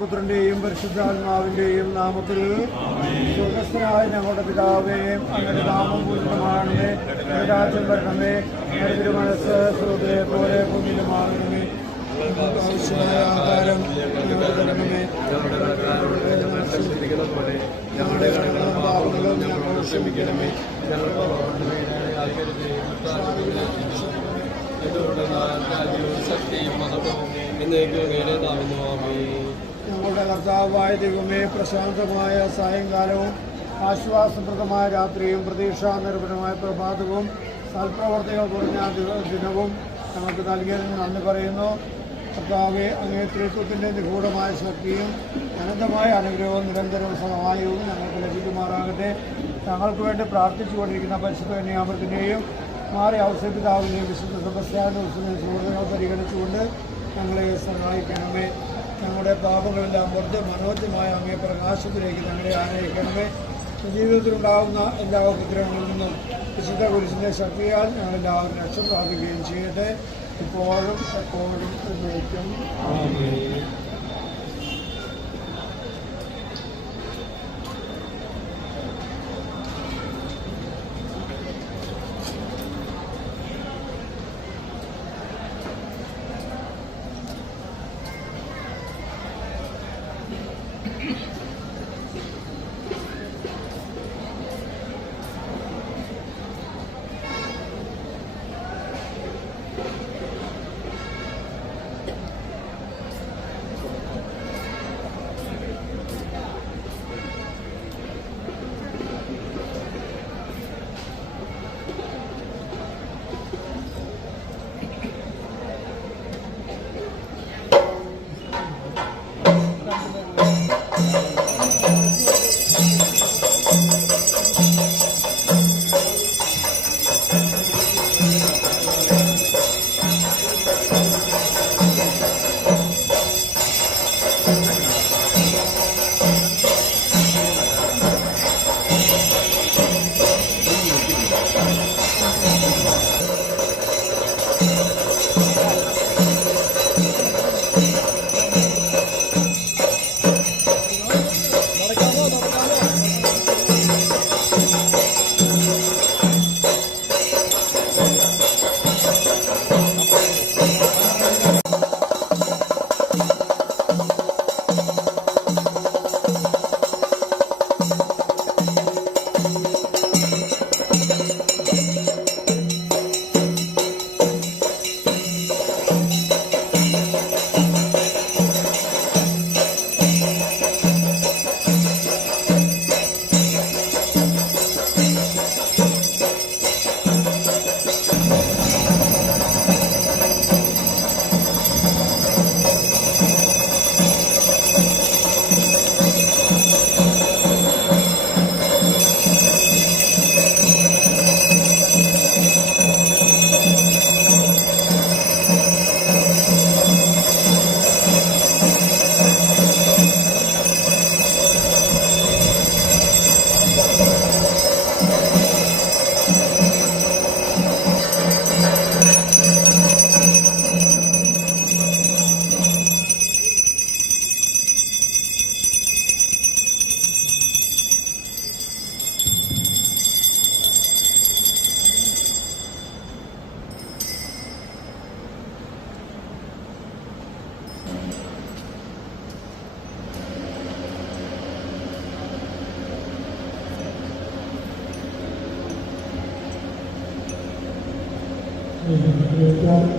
പുത്രന്റെയും പരിശുദ്ധാത്മാവിന്റെയും നാമത്തിൽ സ്വർഗസ്ഥനായ ഞങ്ങളുടെ പിതാവേ, അങ്ങയുടെ നാമം പൂജിതമാകണമേ, അങ്ങയുടെ രാജ്യം വരണമേ, അങ്ങയുടെ തിരുമനസ്സ് സ്വർഗ്ഗത്തിലെ പോലെ ഭൂമിയിലുമാകണമേ. ആവശ്യമായ ആഹാരം ഞങ്ങൾക്ക് തരണമേ, ഞങ്ങളുടെ കടങ്ങളും പാപങ്ങളും ഞങ്ങളോട് ക്ഷമിക്കണമേ, ഞങ്ങളുടെ കർത്താവായ ദൈവമേ, പ്രശാന്തമായ സായങ്കാലവും ആശ്വാസപ്രദമായ രാത്രിയും പ്രതീക്ഷാനിർഭരമായ പ്രഭാതവും സൽപ്രവർത്തികൾ കുറഞ്ഞ ദിനവും ഞങ്ങൾക്ക് നൽകിയതിന് നന്ദി പറയുന്നു. കർത്താവെ, അങ്ങേ ത്രിത്വത്തിൻ്റെ നിഗൂഢമായ ശക്തിയും അനന്തമായ അനുഗ്രഹവും നിരന്തരവും സഹായവും ഞങ്ങൾക്ക് ലഭിക്കുമാറാകട്ടെ. ഞങ്ങൾക്ക് വേണ്ടി പ്രാർത്ഥിച്ചുകൊണ്ടിരിക്കുന്ന പരിശുദ്ധ കന്യാമൃത്തിൻ്റെയും മാറി ഔസപിതാവിൻ്റെയും വിശുദ്ധ സെബസ്ത്യാനോസിനെ സുഹൃത്തുക്കൾ പരിഗണിച്ചുകൊണ്ട് ഞങ്ങളെ സഹായിക്കണമേ. ഞങ്ങളുടെ പാപങ്ങളെല്ലാം പുറത്ത് മനോജ്ഞമായ അങ്ങേ പ്രകാശത്തിലേക്ക് ഞങ്ങളെ ആനയിക്കണമേ. ജീവിതത്തിലുണ്ടാകുന്ന എല്ലാ ഉപദ്രവങ്ങളിൽ നിന്നും വിശുദ്ധ കുരിശിൻ്റെ ശക്തിയാൽ ഞങ്ങളെല്ലാവരും രക്ഷ പ്രാപിക്കുകയും ചെയ്യട്ടെ, ഇപ്പോഴും എപ്പോഴും എന്നേക്കും.